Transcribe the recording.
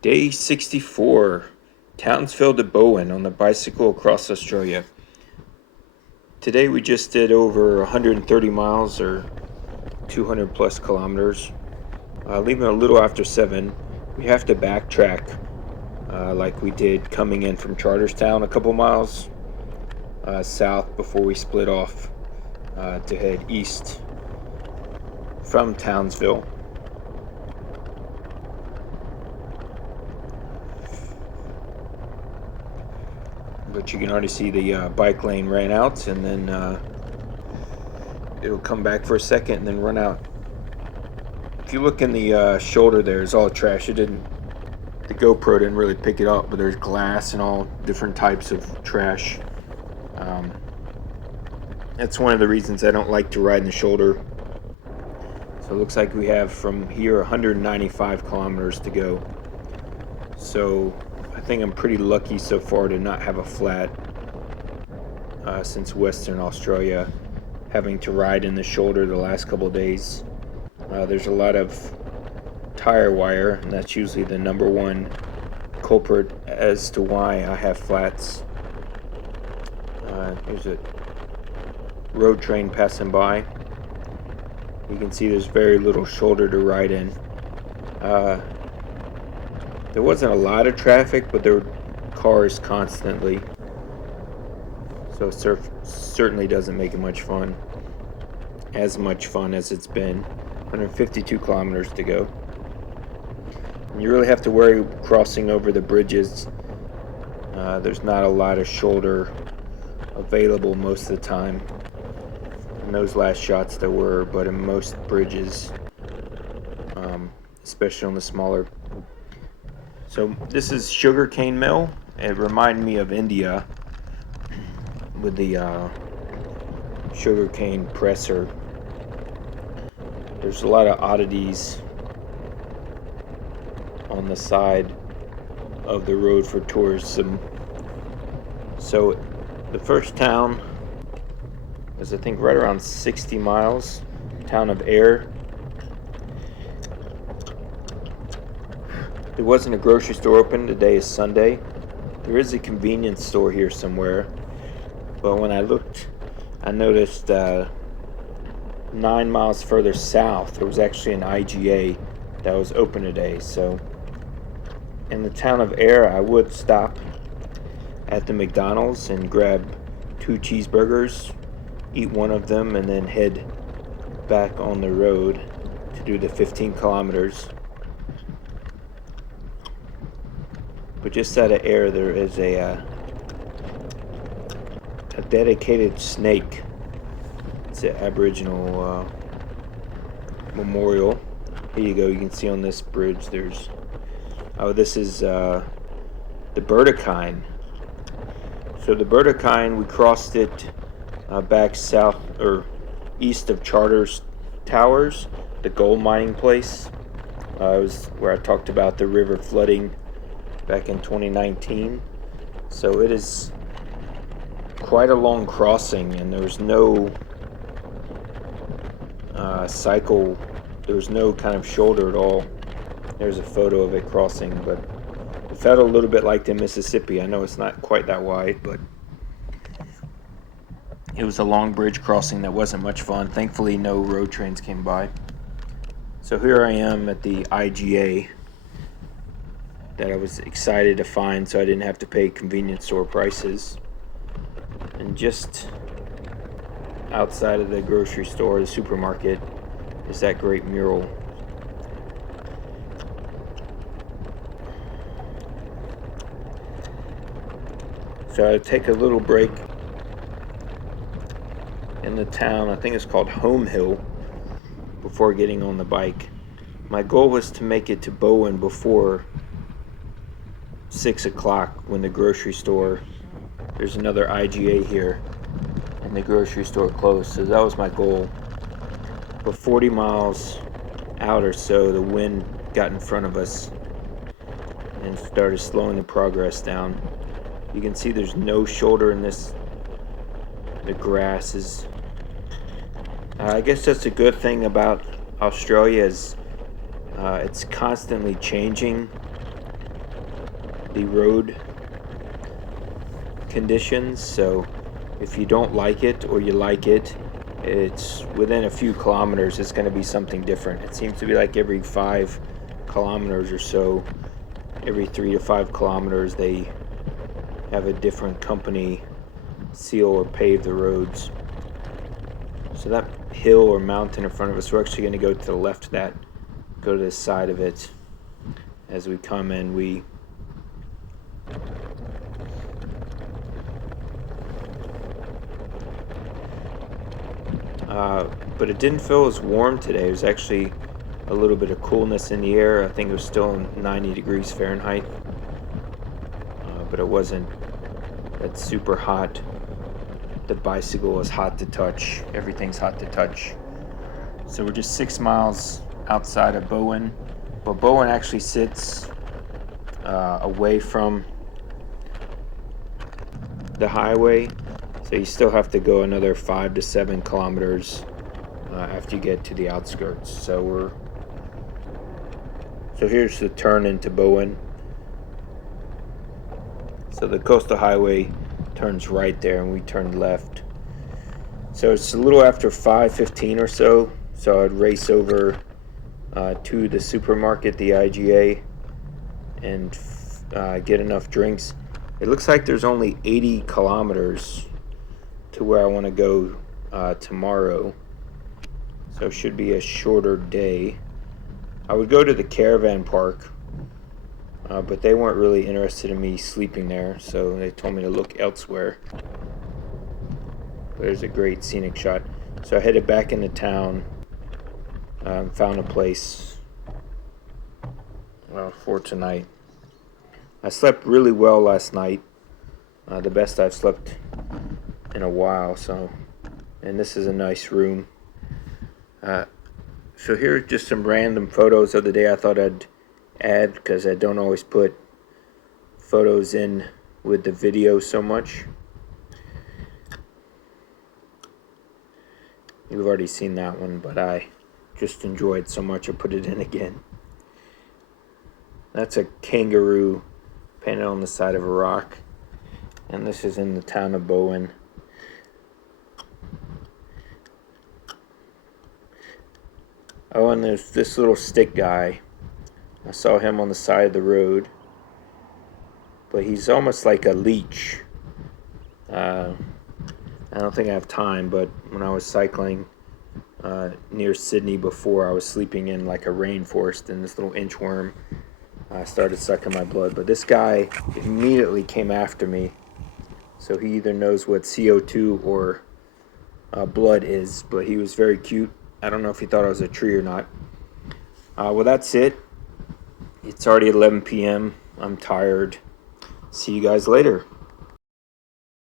Day 64, Townsville to Bowen on the bicycle across Australia. Today we just did over 130 miles or 200 plus kilometers. Leaving a little after 7. We have to backtrack like we did coming in from Charterstown a couple miles south before we split off to head east from Townsville. But you can already see the bike lane ran out, and then it'll come back for a second and then run out. If you look in the shoulder, there's all trash. The GoPro didn't really pick it up, but there's glass and all different types of trash. That's one of the reasons I don't like to ride in the shoulder. So it looks like we have from here 195 kilometers to go. So I think I'm pretty lucky so far to not have a flat since Western Australia, having to ride in the shoulder the last couple of days. There's a lot of tire wear, and that's usually the number one culprit as to why I have flats. Here's a road train passing by. You can see there's very little shoulder to ride in. There wasn't a lot of traffic, but there were cars constantly. So certainly doesn't make it as much fun as it's been. 152 kilometers to go. And you really have to worry crossing over the bridges. There's not a lot of shoulder available most of the time. In those last shots there were, but in most bridges, especially on the smaller. So this is sugarcane mill. It reminded me of India with the sugarcane presser. There's a lot of oddities on the side of the road for tourism. So the first town was, I think, right around 60 miles, town of Ayr. There wasn't a grocery store open. Today is Sunday. There is a convenience store here somewhere, but when I looked, I noticed 9 miles further south there was actually an IGA that was open today. So in the town of Ayr, I would stop at the McDonald's and grab 2 cheeseburgers, eat one of them, and then head back on the road to do the 15 kilometers. But just out of Ayr, there is a dedicated snake. It's an Aboriginal memorial. Here you go. You can see on this bridge there's... Oh, this is the Burdekin. So the Burdekin, we crossed it back south or east of Charters Towers, the gold mining place. It was where I talked about the river flooding back in 2019. So it is quite a long crossing, and there's no there's no kind of shoulder at all. There's a photo of it crossing, but it felt a little bit like the Mississippi. I know it's not quite that wide, but it was a long bridge crossing that wasn't much fun. Thankfully, no road trains came by. So here I am at the IGA that I was excited to find, so I didn't have to pay convenience store prices. And just outside of the grocery store, the supermarket, is that great mural. So I take a little break in the town, I think it's called Home Hill, before getting on the bike. My goal was to make it to Bowen before 6 o'clock when the grocery store, there's another IGA here, and the grocery store closed. So that was my goal. But 40 miles out or so, the wind got in front of us and started slowing the progress down. You can see there's no shoulder in this. The grass is... I guess that's a good thing about Australia is it's constantly changing. the road conditions. So if you don't like it or you like it, it's within a few kilometers it's going to be something different. It seems to be like every 5 kilometers or so, every 3 to 5 kilometers, they have a different company seal or pave the roads. So that hill or mountain in front of us, we're actually going to go to the left of that, go to the side of it as we come in. But it didn't feel as warm today. It was actually a little bit of coolness in the air. I think it was still 90 degrees Fahrenheit, but it wasn't that super hot. The bicycle was hot to touch. Everything's hot to touch. So we're just 6 miles outside of Bowen. But Bowen actually sits away from the highway, so you still have to go another 5 to 7 kilometers after you get to the outskirts. So here's the turn into Bowen. So the coastal highway turns right there, and we turned left. So it's a little after 5:15 or so. So I'd race over to the supermarket, the IGA, and get enough drinks. It looks like there's only 80 kilometers to where I want to go tomorrow. So it should be a shorter day. I would go to the caravan park, but they weren't really interested in me sleeping there, so they told me to look elsewhere. But there's a great scenic shot. So I headed back into town, found a place for tonight. I slept really well last night, the best I've slept in a while. And this is a nice room. So here are just some random photos of the day I thought I'd add, because I don't always put photos in with the video so much. You've already seen that one, but I just enjoyed so much I put it in again. That's a kangaroo painted on the side of a rock, and this is in the town of Bowen. Oh, and there's this little stick guy. I saw him on the side of the road, but he's almost like a leech. I don't think I have time, but when I was cycling near Sydney before, I was sleeping in like a rainforest, and this little inchworm started sucking my blood. But this guy immediately came after me, so he either knows what CO2 or blood is, but he was very cute. I don't know if he thought I was a tree or not. Well, that's it. It's already 11 p.m. I'm tired. See you guys later.